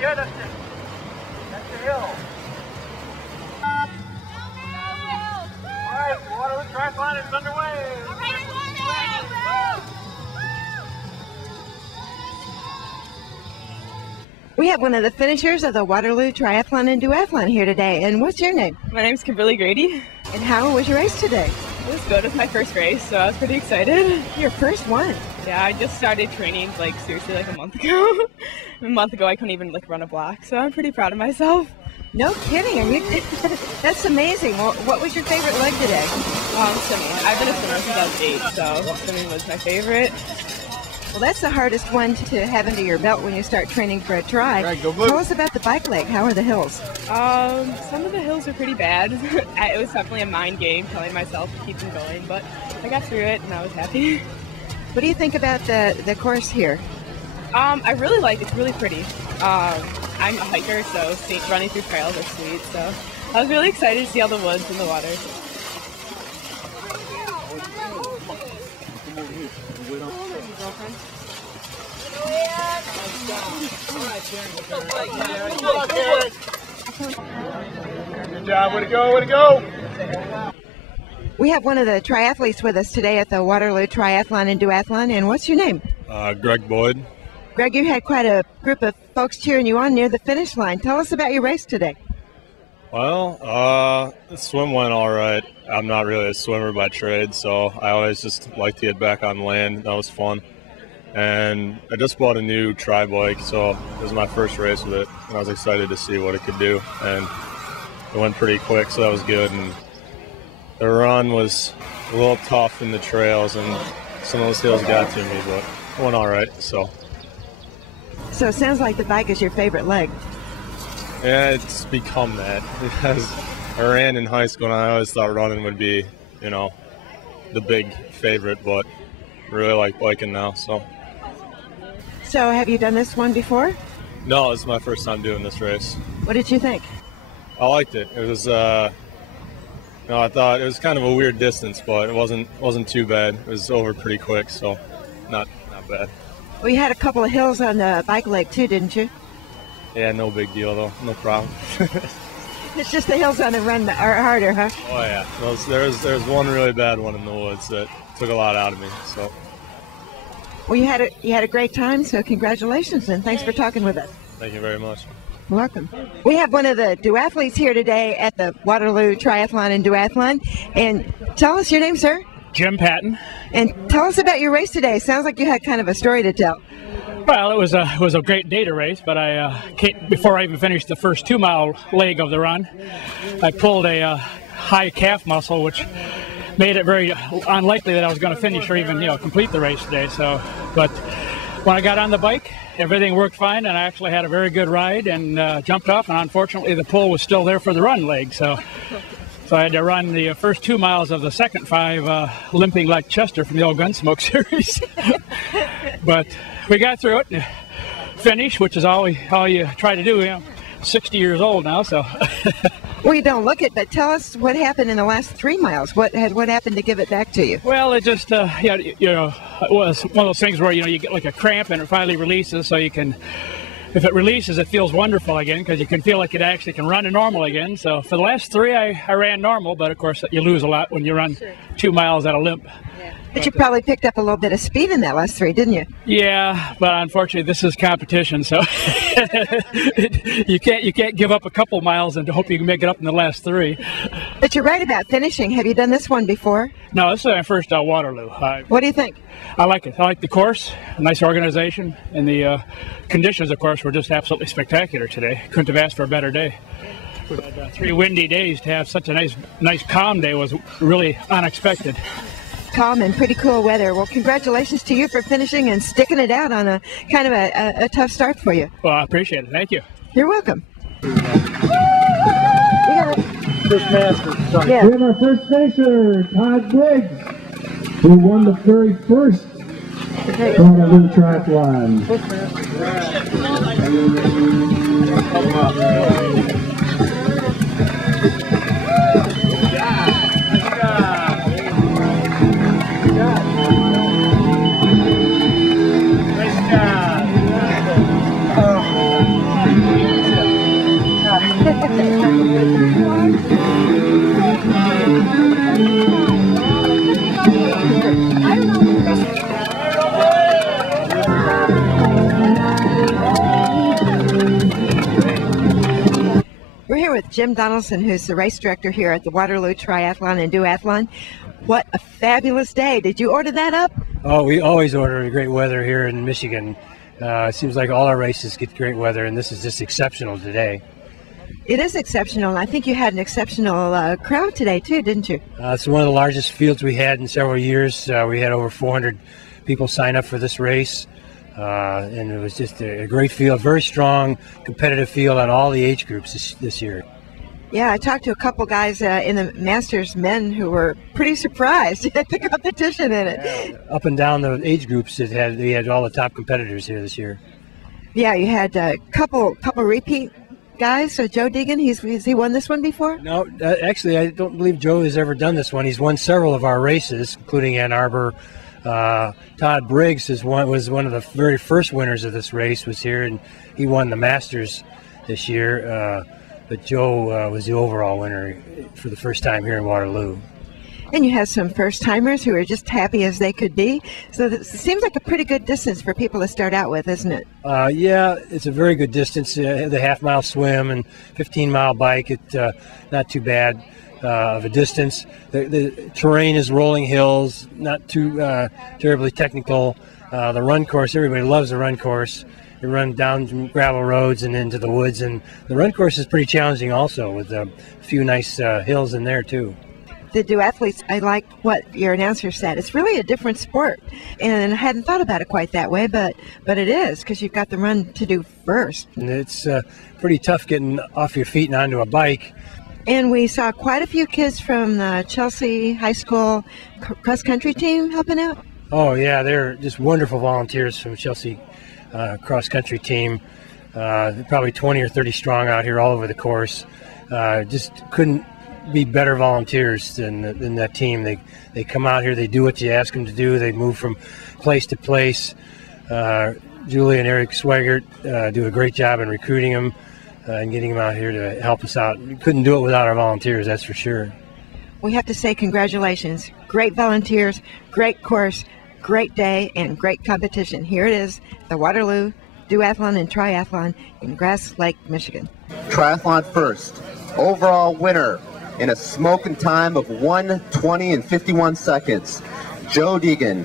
Yeah, that's it. That's the hill. All right, the Waterloo Triathlon is underway. We have one of the finishers of the Waterloo Triathlon and Duathlon here today. And what's your name? My name's Kimberly Grady. And how was your race today? It was good. It was my first race, so I was pretty excited. Your first one? Yeah, I just started training seriously a month ago. A month ago I couldn't even run a block, so I'm pretty proud of myself. No kidding. That's amazing. Well, what was your favorite leg today? Swimming. I've been a swimmer since I was 8, so swimming was my favorite. Well, that's the hardest one to have under your belt when you start training for a tri. Right, tell us about the bike leg. How are the hills? Some of the hills are pretty bad. It was definitely a mind game telling myself to keep them going, but I got through it and I was happy. What do you think about the course here? I really like it. It's really pretty. I'm a hiker, so running through trails are sweet. So I was really excited to see all the woods and the water. Good job. Way to go. Way to go. We have one of the triathletes with us today at the Waterloo Triathlon and Duathlon. And what's your name? Greg Boyd. Greg, you had quite a group of folks cheering you on near the finish line. Tell us about your race today. Well, the swim went all right. I'm not really a swimmer by trade, so I always just like to get back on land. That was fun. And I just bought a new tri bike, so it was my first race with it, and I was excited to see what it could do. And it went pretty quick, so that was good. And the run was a little tough in the trails, and some of those hills got to me, but it went all right. So it sounds like the bike is your favorite leg. Yeah, it's become that because I ran in high school and I always thought running would be, the big favorite, but I really like biking now. So have you done this one before? No, it's my first time doing this race. What did you think? I liked it. It was, I thought it was kind of a weird distance, but it wasn't too bad. It was over pretty quick, so not bad. Well, you had a couple of hills on the bike leg too, didn't you? Yeah, no big deal though, no problem. It's just the hills on the run are harder, huh? Oh yeah, there's one really bad one in the woods that took a lot out of me. So. Well, you had a great time, so congratulations and thanks for talking with us. Thank you very much. You're welcome. We have one of the duathletes here today at the Waterloo Triathlon and Duathlon, and tell us your name, sir. Jim Patton. And tell us about your race today. Sounds like you had kind of a story to tell. Well, it was a great day to race, but before I even finished the first 2-mile leg of the run, I pulled a high calf muscle, which made it very unlikely that I was going to finish or even complete the race today. But when I got on the bike, everything worked fine, and I actually had a very good ride and jumped off. And unfortunately, the pull was still there for the run leg, so I had to run the first 2 miles of the second 5 limping like Chester from the old Gunsmoke series. But we got through it and finished, which is all you try to do. I'm 60 years old now, so. Well, you don't look it, but tell us what happened in the last 3 miles. What happened to give it back to you? Well, it just, it was one of those things where, you get like a cramp and it finally releases, so you can, if it releases, it feels wonderful again because you can feel like it actually can run normal again. So for the last 3, I ran normal, but of course you lose a lot when you run 2 miles at a limp. Yeah. But you probably picked up a little bit of speed in that last 3, didn't you? Yeah, but unfortunately this is competition, so you can't give up a couple miles and hope you can make it up in the last 3. But you're right about finishing. Have you done this one before? No, this is my first Waterloo. What do you think? I like it. I like the course, a nice organization, and the conditions, of course, were just absolutely spectacular today. Couldn't have asked for a better day. We had 3 windy days. To have such a nice calm day was really unexpected. Calm and pretty cool weather. Well, congratulations to you for finishing and sticking it out on a kind of a tough start for you. Well, I appreciate it. Thank you. You're welcome. First master. Sorry. Yeah. We have our first finisher, Todd Briggs. who won the very first Waterloo Triathlon. We're here with Jim Donaldson, who's the race director here at the Waterloo Triathlon and Duathlon. What a fabulous day. Did you order that up? Oh, we always order great weather here in Michigan. It seems like all our races get great weather, and this is just exceptional today. It is exceptional. I think you had an exceptional crowd today too, didn't you? It's one of the largest fields we had in several years. We had over 400 people sign up for this race, and it was just a great field, very strong, competitive field on all the age groups this year. Yeah, I talked to a couple guys in the Masters men who were pretty surprised at the competition in it. Up and down the age groups, they had all the top competitors here this year. Yeah, you had a couple repeat guys. So Joe Deegan, has he won this one before? No, actually, I don't believe Joe has ever done this one. He's won several of our races, including Ann Arbor. Todd Briggs was one of the very first winners of this race, was here, and he won the Masters this year. But Joe was the overall winner for the first time here in Waterloo. And you have some first-timers who are just happy as they could be. So it seems like a pretty good distance for people to start out with, isn't it? Yeah, it's a very good distance. The half-mile swim and 15-mile bike, not too bad of a distance. The terrain is rolling hills, not too terribly technical. The run course, everybody loves the run course. You run down gravel roads and into the woods, and the run course is pretty challenging also, with a few nice hills in there too. The duathletes, I like what your announcer said. It's really a different sport, and I hadn't thought about it quite that way, but it is, because you've got the run to do first. And it's pretty tough getting off your feet and onto a bike. And we saw quite a few kids from the Chelsea High School cross-country team helping out. Oh yeah, they're just wonderful volunteers from Chelsea cross-country team. Probably 20 or 30 strong out here all over the course. Just couldn't be better volunteers than that team. They come out here, they do what you ask them to do. They move from place to place. Julie and Eric Swigert do a great job in recruiting them and getting them out here to help us out. We couldn't do it without our volunteers, that's for sure. We have to say congratulations. Great volunteers, great course, great day, and great competition. Here it is, the Waterloo Duathlon and Triathlon in Grass Lake, Michigan. Triathlon first, overall winner in a smoking time of 1:20 and 51 seconds. Joe Deegan.